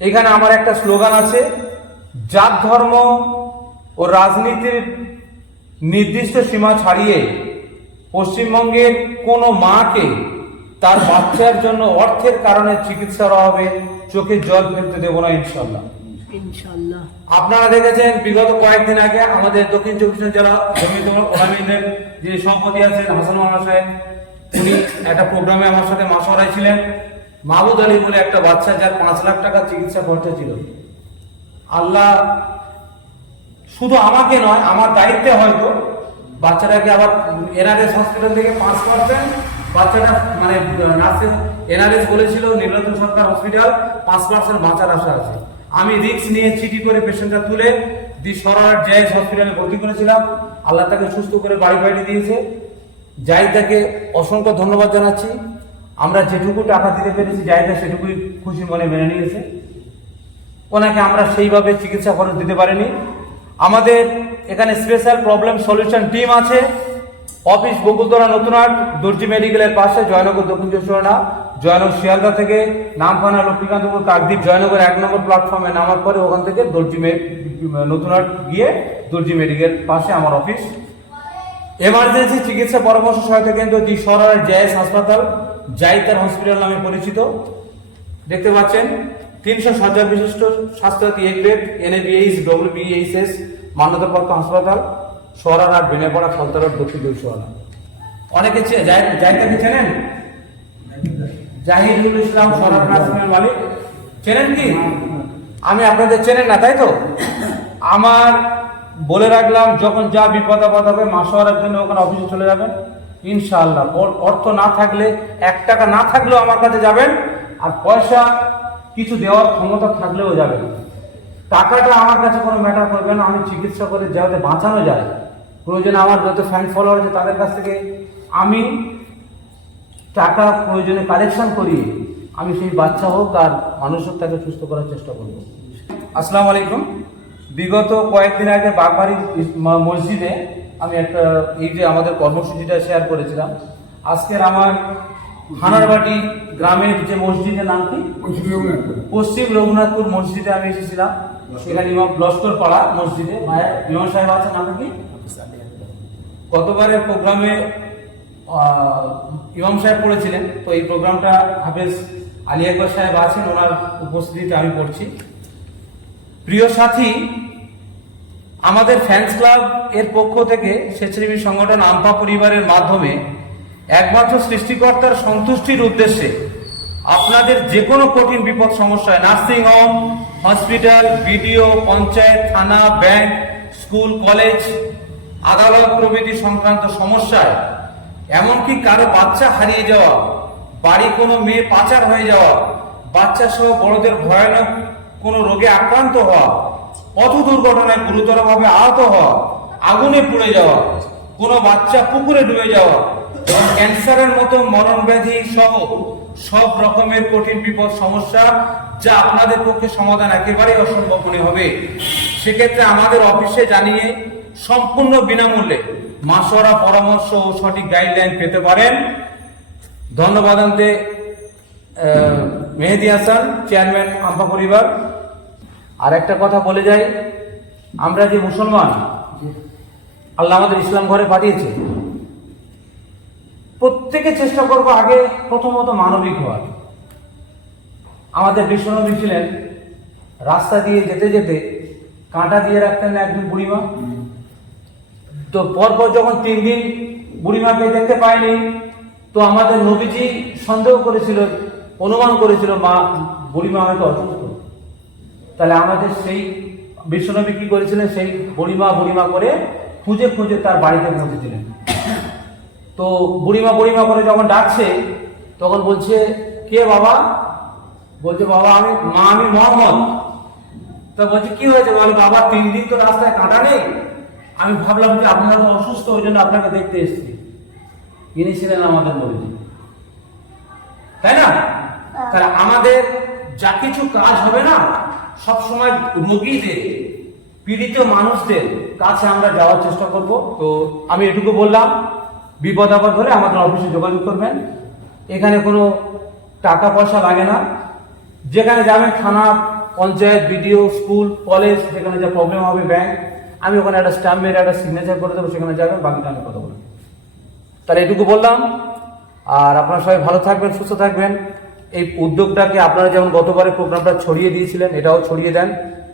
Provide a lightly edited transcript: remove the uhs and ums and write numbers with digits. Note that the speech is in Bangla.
এখানে আমার একটা স্লোগান আছে, জাত ধর্ম ও রাজনীতির নির্দিষ্ট সীমা ছাড়িয়ে পশ্চিমবঙ্গের কোনো মাকে তার বাচ্চার জন্য অর্থের কারণে চিকিৎসার অভাবে চোখের জল ফেলতে দেব না, ইনশাল্লাহ। আপনারা দেখেছেন বিগত কয়েকদিন আগে আমাদের দক্ষিণ চব্বিশ জেলা জমিয়ত ওলামাদের যে সভাপতি আছেন হাসান মাওলানা সাহেব, উনি একটা প্রোগ্রামে আমার সাথে মাসওয়ারায় ছিলেন। মাহবুদ আলী বলে একটা বাচ্চা, যার 5 লাখ টাকা চিকিৎসা খরচা ছিল। আল্লাহ শুধু আমাকে নয়, আমার দায়িত্বে হয়তো বাচ্চাটাকে আবার এনআরএস হসপিটাল থেকে 5% বাচ্চাটা মানে নার্সের এনআরএস বলেছিল নীলরতন সরকার হসপিটাল 5% বাঁচার আশা আছে। আমি রিস্ক নিয়ে চিঠি করে পেশেন্টটা তুলে সরার জায়েজ হসপিটালে ভর্তি করেছিলাম। আল্লাহ তাকে সুস্থ করে বাড়ি পাঠিয়ে দিয়েছে। জাহিদাকে অসংখ্য ধন্যবাদ জানাচ্ছি। আমরা যেটুকু টাকা দিতে পেরেছি জাহিদা সেটুকুই খুশি মনে মেনে নিয়েছে। ওনাকে আমরা সেইভাবে চিকিৎসা খরচ দিতে পারিনি। আমাদের এখানে স্পেশাল প্রবলেম সলিউশন টিম আছে। অফিস বকুলতলা নতুনহাট, দর্জি মেডিকেলের পাশে, জয়নগর দক্ষিণ চব্বিশ পরগনা, জয়নগর শিয়ালদা থেকে নামখানা লক্ষ্মীকান্তপুর কাকদ্বীপ জয়নগর 1 নম্বর প্ল্যাটফর্মে নামার পরে ওখান থেকে দর্জি নতুনহাট গিয়ে দর্জি মেডিকেল পাশে আমার অফিস। এমার্জেন্সি চিকিৎসা পরামর্শ সহায়তা কেন্দ্র জি সরার জায়েজ হাসপাতাল, জাইতার হসপিটাল নামে পরিচিত। দেখতে পাচ্ছেন 300 শয্যা বিশিষ্ট Swasthya Sathi A grade NABH WBHS মান্যতাপ্রাপ্ত হাসপাতাল, সরারহাট, বেনেপাড়া, ফলতারহাট, দক্ষিণ চব্বিশ পরগনা। অনেকে জাহিদাকে চেনেন? জাহিদুল ইসলাম সরার নার্সিংয়ের মালিক চেনেন কি? আমি আপনাদের চেনেন না, তাই তো? আমার বলে রাখলাম, যখন যা বিপদ আপদ হবে মাসওয়ারার জন্য ওখানে অফিসে চলে যাবেন ইনশাআল্লাহ। অর্থ না থাকলে, 1 টাকা না থাকলেও আমার কাছে যাবেন, আর পয়সা কিছু দেওয়ার ক্ষমতা থাকলেও যাবেন। টাকাটা আমার কাছে কোনো ম্যাটার করবে না। আমি চিকিৎসা করে যাতে বাঁচানো যায়, প্রয়োজনে আমার যত ফ্যান ফলোয়ার আছে তাদের কাছ থেকে আমি টাকা প্রয়োজনে কালেকশন করি, আমি সেই বাচ্চা হোক আর মানুষ হোক তাকে সুস্থ করার চেষ্টা করব। আসসালামু আলাইকুম। বিগত কয়েকদিন আগে বাগবাড়ি মসজিদে আমি একটা এই যে আমাদের কর্মসূচিটা শেয়ার করেছিলাম। আজকের আমার হানারবাটি গ্রামের যে মসজিদের নাম কি, পশ্চিম রঘুনাথপুর মসজিদে আমি এসেছিলাম। সেখানে ইমাম লস্কর পাড়া মসজিদে ইমাম সাহেব আছেন, নাম কি? গতবারের প্রোগ্রামে ইমাম সাহেব পড়েছিলেন, তো এই প্রোগ্রামটা হাফেজ আলী আকবর সাহেব আছেন, ওনার উপস্থিতিতে আমি পড়ছি। প্রিয় সাথী, আমাদের ফ্যান্স ক্লাব এর পক্ষ থেকে স্বেচ্ছাসেবী সংগঠন আমপা পরিবারের মাধ্যমে একমাত্র সৃষ্টিকর্তার সন্তুষ্টির উদ্দেশ্যে আপনাদের যে কোনো কঠিন বিপদ সমস্যায়, nursing home, hospital, BDO, panchayat, থানা, ব্যাংক, স্কুল, কলেজ, আদালত প্রভৃতি সংক্রান্ত সমস্যায়, এমনকি কারো বাচ্চা হারিয়ে যাওয়া, বাড়ি কোনো মেয়ে পাচার হয়ে যাওয়া, বাচ্চা সহ বড়দের ভয়ানক কোনো রোগে আক্রান্ত হওয়া, পথ দুর্ঘটনায় গুরুতরভাবে আহত হওয়া, আগুনে পুড়ে যাওয়া, কোনো বাচ্চা পুকুরে ডুবে যাওয়া এবং ক্যান্সারের মতো মরণ ব্যাধি সহ সব রকমের কঠিন বিপদ সমস্যা যা আপনাদের পক্ষে সমাধান একেবারেই অসম্ভব মনে হবে, সেক্ষেত্রে আমাদের অফিসে জানিয়ে সম্পূর্ণ বিনামূল্যে মাসওয়ারা পরামর্শ ও সঠিক গাইডলাইন পেতে পারেন। ধন্যবাদ আনতে মেহেদি হাসান, চেয়ারম্যান আমপা পরিবার। আর একটা কথা বলে যাই, আমরা যে মুসলমান, আল্লাহ আমাদের ইসলাম ঘরে পাঠিয়েছে, প্রত্যেকে চেষ্টা করবো আগে প্রথমত মানবিক হওয়ার। আমাদের বিশ্বনবী ছিলেন, রাস্তা দিয়ে যেতে যেতে কাঁটা দিয়ে রাখতেন না একজন বুড়িমা। তো পরপর যখন 3 দিন বুড়িমাকে দেখতে পায়নি, তো আমাদের নবীজি সন্দেহ করেছিল, অনুমান করেছিল মা বুড়িমা হয়তো অসুস্থ। তাহলে আমাদের সেই বিশ্বনবী কি করেছিলেন, সেই বুড়িমা করে খুঁজে খুঁজে তার বাড়িতে পৌঁছেছিলেন। তো বুড়িমা করে যখন ডাকছে, তখন বলছে, কে বাবা? বলছে, বাবা আমি মোহাম্মদ। তো বলছে, কি হয়েছে? বলে, বাবা 3 দিন তো রাস্তায় কাঁটা নেই, আমি ভাবলাম যে আপনারা তো অসুস্থ, ওই জন্য আপনাকে দেখতে এসেছি। ইনি ছিলেন আমাদের নবীজি, তাই না? তাহলে আমাদের যা কিছু কাজ হবে না, সব সময় রোগীদের, পীড়িত মানুষদের কাছে আমরা যাওয়ার চেষ্টা করব। তো আমি এটুকু বললাম, বিপদ আপদ হলে আমাদের অফিসে যোগাযোগ করবেন। এখানে কোনো টাকা পয়সা লাগে না। যেখানে যাবেন থানা পঞ্চায়েত, বিডিও, স্কুল, কলেজ, যেখানে যা প্রবলেম হবে, ব্যাংক, আমি ওখানে একটা স্ট্যাম্প মেরে একটা সিগনেচার করে দেবো, সেখানে যাবেন, বাকিটা আমি কথা বলবো। তাহলে এটুকু বললাম। আর আপনারা সবাই ভালো থাকবেন, সুস্থ থাকবেন। এই উদ্যোগটাকে আপনারা যেমন গতবারের প্রোগ্রামটা ছড়িয়ে দিয়েছিলেন, এটাও ছড়িয়ে দেন।